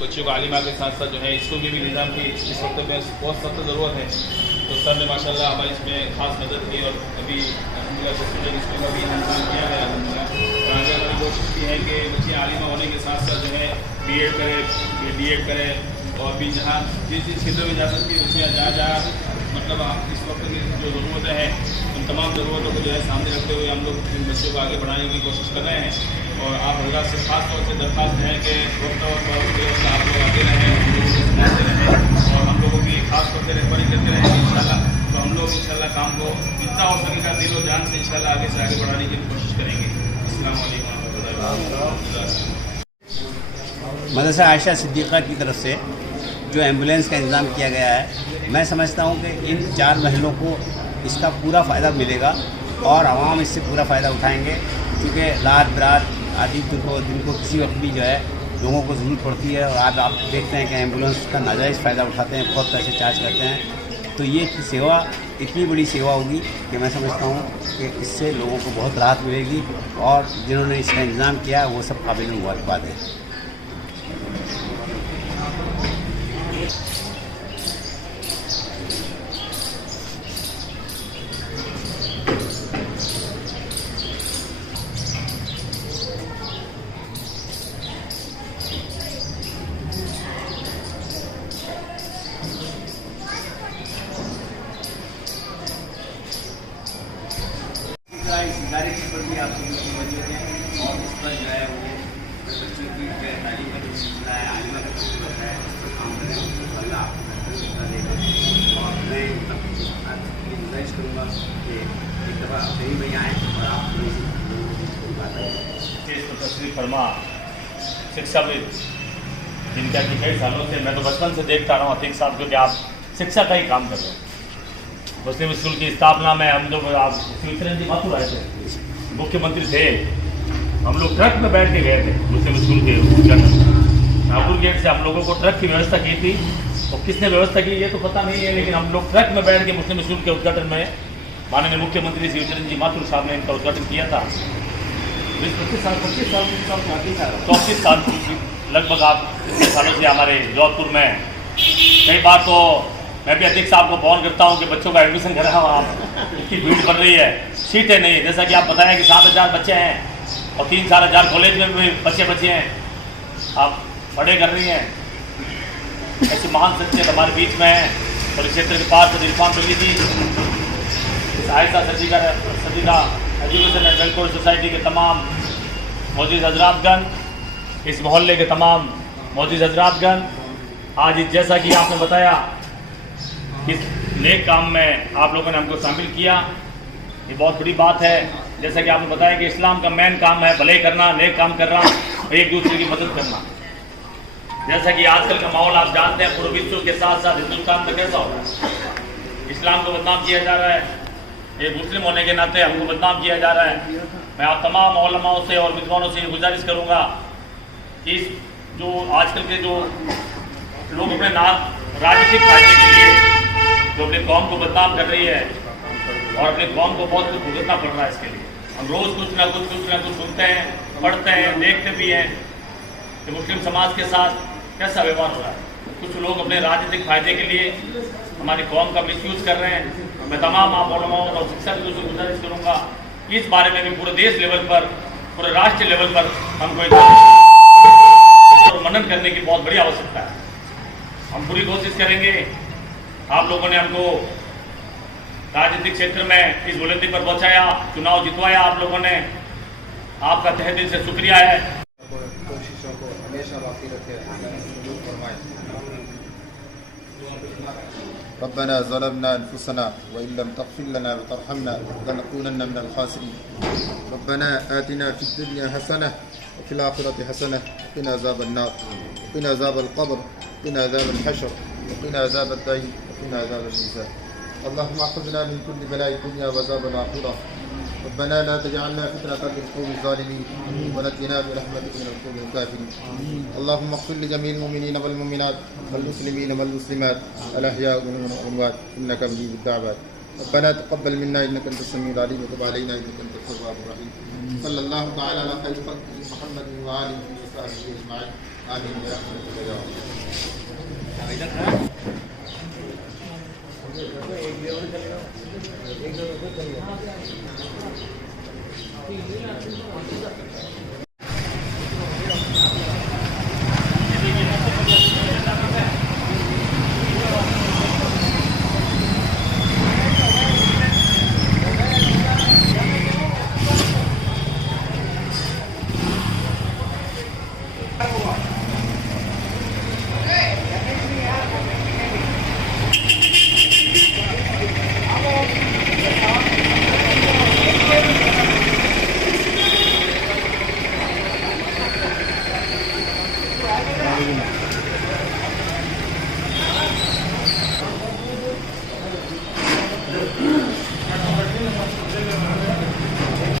बच्चों को आलिमा के साथ साथ जो है स्कूल के भी निज़ाम की इस वक्त में बहुत सख्त ज़रूरत है। तो सर ने माशाल्लाह हमारी इसमें ख़ास मदद की और अभी स्टूडेंट स्कूल का भी इंतजाम किया गया है। आगे हमारी कोशिश की है कि बच्चे आलिमा होने के साथ साथ जो है B.Ed करें, D.Ed करें और भी जहाँ जिस क्षेत्र में जा सकती है बच्चियाँ जहाँ मतलब इस वक्त की जो ज़रूरतें हैं उन तमाम ज़रूरतों को जो है सामने रखते हुए हम लोग इन बच्चों को आगे बढ़ाने की कोशिश कर रहे हैं। और आप हजरात से खास तौर से दरख्वास्त है कि वक्त और आप लोग आते रहें, हम लोगों को सुनाते रहें और हम लोगों की खास तौर से रेफरिंग करते रहेंगे इंशाल्लाह। तो हम लोग इंशाल्लाह काम को जितना हो सकेगा दिल और जान से इंशाल्लाह आगे से आगे बढ़ाने की कोशिश करेंगे। अस्सलाम वालेकुम रहमतुल्लाह। मदरसा आयशा सिद्दीक़ा की तरफ से जो एम्बुलेंस का इंतज़ाम किया गया है, मैं समझता हूँ कि इन 4 महलों को इसका पूरा फ़ायदा मिलेगा और आवाम इससे पूरा फ़ायदा उठाएंगे, क्योंकि रात बरात आदि दिन को किसी वक्त भी जो है लोगों को ज़रूरत पड़ती है। और आज आप देखते हैं कि एम्बुलेंस का नाजायज़ फ़ायदा उठाते हैं, बहुत पैसे चार्ज करते हैं। तो ये सेवा इतनी बड़ी सेवा होगी कि मैं समझता हूँ कि इससे लोगों को बहुत राहत मिलेगी और जिन्होंने इसका इंतज़ाम किया वो सब काबिल मुबारकबाद है। इस इदारे के ऊपर भी आप सभी लोग मौजूद हैं और इस पर जो है वो बच्चों की तालीम का जो सिलसिला है, आलिमा का जो सिलसिला है, उस पर काम करें। अल्लाह देगा। और मैं आपकी गुजारिश करूँगा कि एक दफ़ा कहीं भाई आएँ और आप बात आए तशरीफ फरमा शिक्षाविद जिनका कि कई सालों से मैं तो बचपन से देखता रहा हूँ अतीक साहब, क्योंकि आप शिक्षा का ही काम कर रहे हैं। मुस्लिम स्कूल की स्थापना में हम लोग आप स्विट्जरलैंड जी माथुर आए थे, मुख्यमंत्री थे, हम लोग ट्रक में बैठ के गए थे मुस्लिम स्कूल के उद्घाटन। नागपुर गेट से हम लोगों को ट्रक की व्यवस्था की थी और किसने व्यवस्था की ये तो पता नहीं है, लेकिन हम लोग ट्रक में बैठ के मुस्लिम स्कूल के उद्घाटन में माननीय मुख्यमंत्री स्विट्जरलैंड जी माथुर साहब ने इनका उद्घाटन किया था। 25 साल लगभग आप सालों से हमारे जोधपुर में। कई बार तो मैं भी अतीक साहब को फोन करता हूँ कि बच्चों का एडमिशन करा आप, इतनी भीड़ बढ़ रही है, सीटें नहीं है। जैसा कि आप बताएं कि 7,000 बच्चे हैं और 3-4,000 कॉलेज में भी बच्चे हैं, आप पढ़े कर रही हैं। ऐसे महान शख्सियत हमारे बीच में हैं और इस क्षेत्र के पास इरफान टोली जी, इस Ayesha Siddiqa education and welfare society के तमाम मौजूद हजरातगण, इस मोहल्ले के तमाम मौजूद हजरातगण, आज जैसा कि आपने बताया इस नेक काम में आप लोगों ने हमको शामिल किया, ये बहुत बड़ी बात है। जैसा कि आपने बताया कि इस्लाम का मेन काम है भले करना, नेक काम करना और एक दूसरे की मदद करना। जैसा कि आजकल का माहौल आप जानते हैं, पूरे विश्व के साथ साथ हिंदुस्तान में कैसा हो रहा है, इस्लाम को बदनाम किया जा रहा है, एक मुस्लिम होने के नाते हमको बदनाम किया जा रहा है। मैं आप तमाम उलमाओं से और विद्वानों से गुजारिश करूँगा कि जो आजकल के जो लोग अपने राजनीतिक फायदे के लिए जो अपनी कौम को बदनाम कर रही है और अपनी कौम को बहुत कुछ भुगतना पड़ रहा है, इसके लिए हम रोज़ कुछ ना कुछ सुनते हैं, पढ़ते हैं, देखते भी हैं कि मुस्लिम समाज के साथ कैसा व्यवहार हो रहा है। कुछ लोग अपने राजनीतिक फायदे के लिए हमारी कौम का मिसयूज कर रहे हैं। मैं तमाम आप उलमाओं और शिक्षाविदों से गुजारिश करूँगा कि इस बारे में भी पूरे देश लेवल पर, पूरे राष्ट्रीय लेवल पर हमको मनन करने की बहुत बड़ी आवश्यकता है। हम पूरी कोशिश करेंगे। आप लोगों ने हमको राजनीतिक क्षेत्र में इस बुलंदी पर पहुंचाया, चुनाव जितवाया आप लोगों ने, आपका तहे दिल से शुक्रिया है। कोशिशों को हमेशा बाकी रखे, रब्बना ज़लमना अनफुसना व इन लम तग़फिर लना व तरहमना लनकूनन्न मिनल ख़ासिरीन। रब्बना आतिना फ़िद दुनिया हसनह व फ़िल आखिरति हसनह व क़िना अज़ाबन नार व क़िना अज़ाबल क़ब्र व क़िना अज़ाबल हश्र व क़िना अज़ाबद दईन व क़िना अज़ाबल मीज़ान। अल्लाहुम्मा अख़्रिजना मिन कुल्लि बलाइ दुनिया व अज़ाबिल आखिरह। रब्बना ला तजअलना फ़ितनतन लिल-क़ौमिज़ ज़ालिमीन व नज्जिना बिरहमतिक मिनल क़ौमिल काफ़िरीन। अल्लाहुम्मा इग़फ़िर लिजमीइल मुमिनीन वल मुमिनात वल मुस्लिमीन वल मुस्लिमात अल अहयाइ मिनहुम वल अमवात इन्नका मुजीबुद दाअवात। रब्बना तक़ब्बल मिन्ना इन्नका अंतस समीउल अलीम व तुब अलैना इन्नका अंतत तव्वाबुर रहीम। सल्लल्लाहु तआला अला खैरि ख़ल्क़िही मुहम्मदिन व आलिहि व सहबिही अजमईन। आमीन या रब्बल आलमीन। Alaikum.